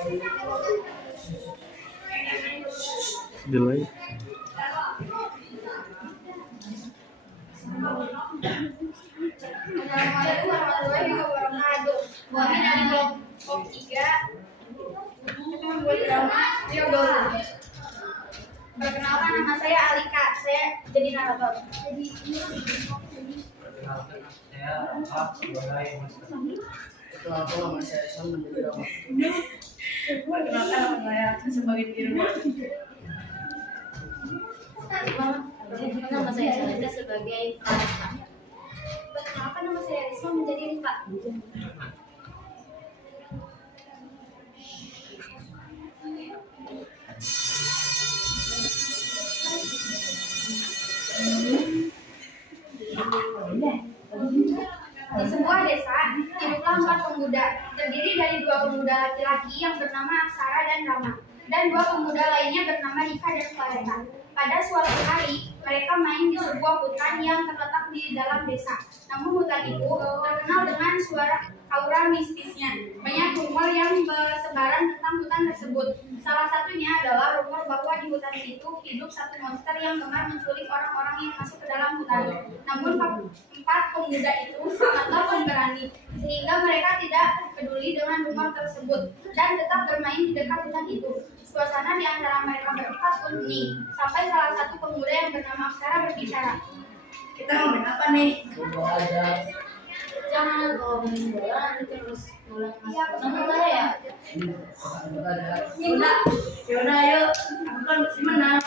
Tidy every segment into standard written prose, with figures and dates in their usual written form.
Delay. Assalamualaikum warahmatullahi wabarakatuh. Kami dari kelompok 3 membuat drama Yoga. Perkenalkan, nama saya Alika. Saya jadi narator. Perkenalkan, saya Alfa sebagai master. Perkenalkan, nama saya Sam menjadi drama. Perkenalkan, nama saya sebagai biru. Nama saya Salita sebagai Alfa. Perkenalkan, nama saya Risma menjadi Rika. Di sebuah desa, hiduplah 4 pemuda, terdiri dari 2 pemuda laki-laki yang bernama Aksara dan Rama, dan 2 pemuda lainnya bernama Rika dan Clareta. Pada suatu hari, mereka main di sebuah hutan yang terletak di dalam desa. Namun hutan itu terkenal dengan suara aura mistisnya. Banyak rumor yang bersebaran tentang hutan tersebut. Salah satunya adalah rumor bahwa di hutan itu hidup satu monster yang gemar menculik orang-orang yang masuk ke dalam hutan. Namun 4 pemuda itu sangatlah pemberani, sehingga mereka tidak peduli dengan rumor tersebut dan tetap bermain di dekat hutan itu. Suasana di antara mereka berempat pun hening, sampai salah satu pemuda yang bernama Aksara berbicara. Kita mau main apa nih? Jangan kalau main bola nanti terus bola masuk nama ya. Yaudah, ayo. Aku kan mesti menang.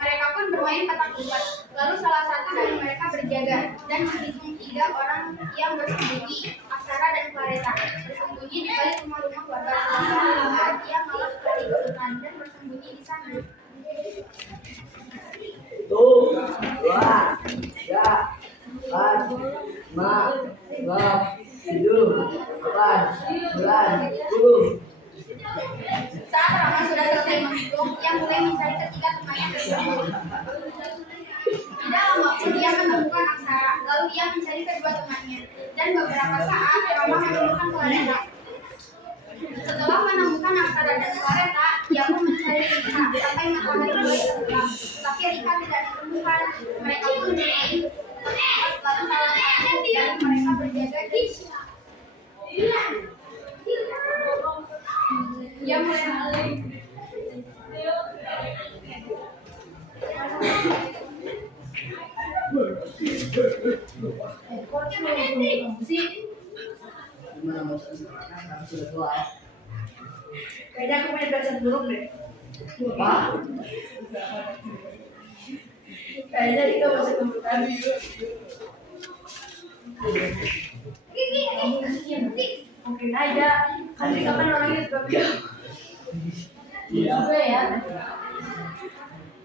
Mereka pun bermain petak umpet. Lalu salah satu dari mereka berjaga dan menghitung 3 orang yang bersembunyi, Aksara dan Clareta, bersembunyi di balik rumah-rumah warga. Sementara dia malah lari ke hutan dan bersembunyi di sana. 1, 2, 3, 4, 5, 6, 7, 8, 9, 10. Saat Rama sudah selesai menghitung, ia mulai mencari ketiga temannya tersebut. Tidak lama waktu dia menemukan Aksara, lalu dia mencari kedua temannya. Dan beberapa saat Rama menemukan Clareta. Setelah menemukan Aksara dan Clareta, ia pun mencari Rika sampai matahari mulai tenggelam. Tapi Rika tidak ditemukan. Mereka pun bermain lalu salah satu dari mereka berjaga di dia mulai mengalir. Gimana mau sekarang? Sudah tua. Kayaknya aku main baca buruk deh. Apa? Kayaknya kita masih kebutuhan. Mungkin aja. Kan Rika kan orangnya suka bilang. Iya. Ya.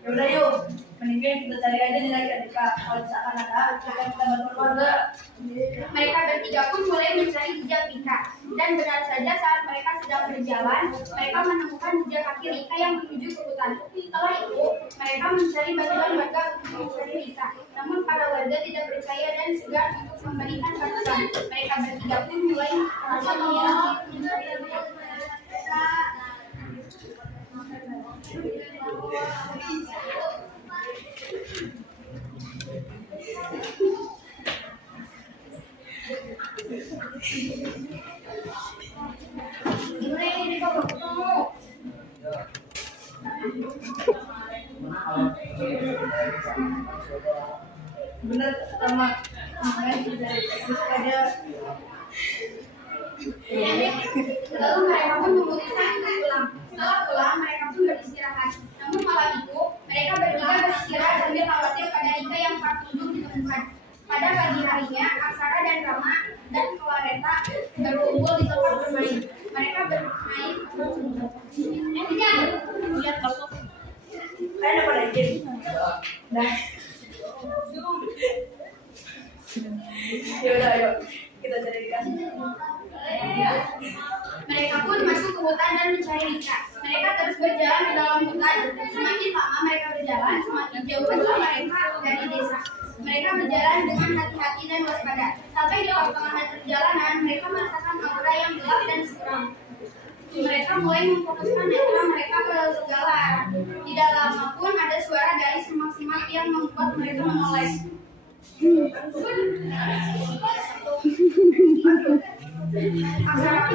Yaudah yuk. Mendingan kita cari aja nih lagi Rika. Kalau misalkan ada, kita bantu keluarga. Mereka bertiga pun mulai mencari jejak Rika. Dan benar saja saat mereka sedang berjalan, mereka menemukan jejak kaki Rika yang menuju ke hutan. Setelah itu, mereka mencari bantuan warga untuk mencari Rika. Namun para warga tidak percaya dan segan untuk memberikan bantuan. Mereka bertiga pun mulai merasa gimana ini kok ketemu? Bener sama namanya terus aja. Lalu mereka pun memutuskan untuk pulang. Setelah pulang, mereka pun beristirahat. Namun malam itu, mereka bertiga beristirahat sambil khawatir pada Rika yang tak kunjung ditemukan. Pada pagi harinya, Aksara dan Rama dan Clareta berkumpul di tempat bermain. Mereka bermain. Lihat kalau kalian apa lagi? Dah. Yaudah, ayo kita cari Rika. Mereka pun masuk ke hutan dan mencari Rika. Mereka terus berjalan ke dalam hutan. Semakin lama mereka berjalan, semakin jauh pula mereka dari desa. Mereka berjalan dengan hati-hati dan waspada. Sampai di pertengahan perjalanan, mereka merasakan aura yang gelap dan seram. mulai memfokuskan indera mereka ke segala. Tidak lama pun ada suara dari semak-semak yang membuat mereka menoleh. Aksara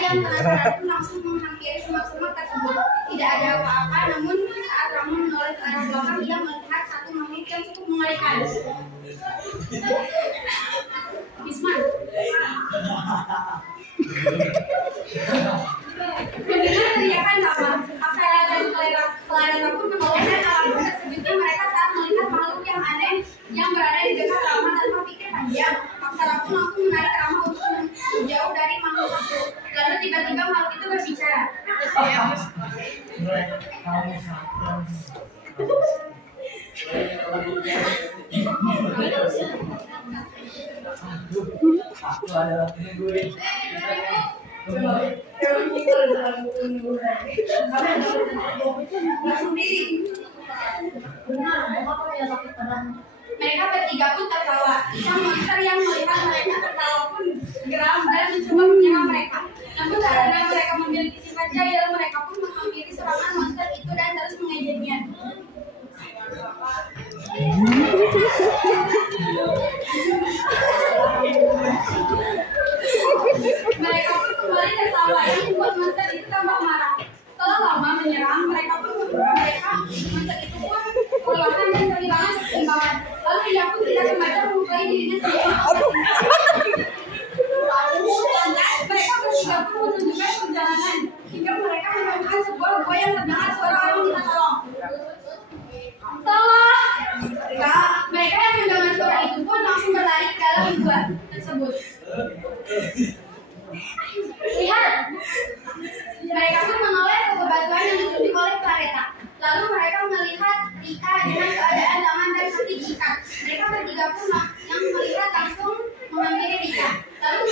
yang penasaran pun langsung menghampiri semak-semak tersebut. Tidak ada apa-apa, namun saat Rama menoleh ke arah belakang, ia melihat satu makhluk yang cukup mengerikan. Bisman. Mendengar teriakan Rama, Aksara dan Claretta pun menoleh dan alangkah terkejutnya mereka saat melihat makhluk yang aneh yang berada di dekat Rama tanpa pikir panjang. Aksara pun langsung menarik Rama untuk menjauh dari makhluk itu. Lalu tiba-tiba makhluk itu berbicara. Aku adalah penunggu. Mereka bertiga pun tertawa. Sang monster yang melihat mereka tertawa pun geram dan mencoba menyerang mereka. Namun karena mereka memiliki sifat jahil, mereka pun menghampiri serangan monster itu dan terus mengejeknya. Mereka pun kembali tertawa yang membuat monster itu tambah marah. Setelah lama menyerang, monster itu pun perlahan dan kehilangan keseimbangan. Lalu ia pun tidak sengaja melukai dirinya sendiri. Mereka bertiga pun menunjukkan perjalanan hingga mereka menemukan sebuah gua yang terdengar suara orang minta tolong. Tolong! Mereka yang mendengar suara itu pun langsung berlari ke dalam gua tersebut. Lihat! Mereka pun menoleh ke bebatuan yang ditunjuk oleh Claretta. Lalu mereka melihat Rika dengan keadaan tangan dan kaki diikat. Mereka bertiga pun yang melihat langsung menghampiri Rika. Lalu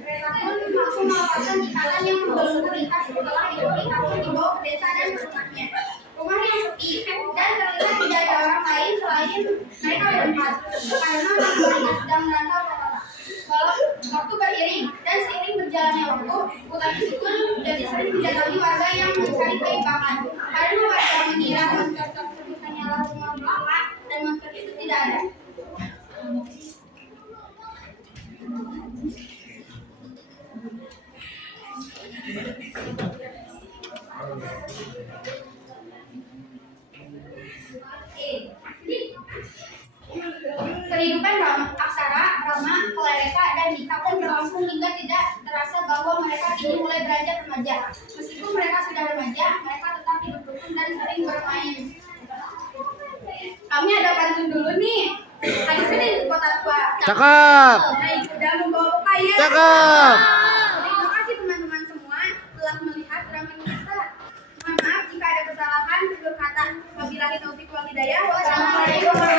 mereka pun langsung melepaskan ikatan yang membelenggu Rika. Setelah itu Rika pun dibawa ke desa dan ke rumahnya. Rumah yang sepi dan terlihat tidak ada orang lain selain mereka berempat. Karena mereka sedang merantau ke kota. Waktu beriring dan seiring berjalannya waktu, hutan itu pun jadi sering didatangi warga yang mencari kayu bakar. Karena warga mengira monster tersebut hanyalah rumah belaka dan monster itu tidak ada. Kehidupan Aksara, Rama, Claretta, dan Rika pun berlangsung hingga tidak terasa bahwa mereka kini mulai beranjak remaja. Meskipun mereka sudah remaja, mereka tetap hidup rukun dan sering bermain. Kami ada pantun dulu nih. Hadis ini di kota tua. Cakep. Naik kuda membawa pepaya. Cakep. Terima kasih teman-teman semua telah melihat drama kita. Mohon maaf jika ada kesalahan tutur kata. Wabillahi taufiq wal hidayah. Wassalamualaikum warahmatullahi wabarakatuh.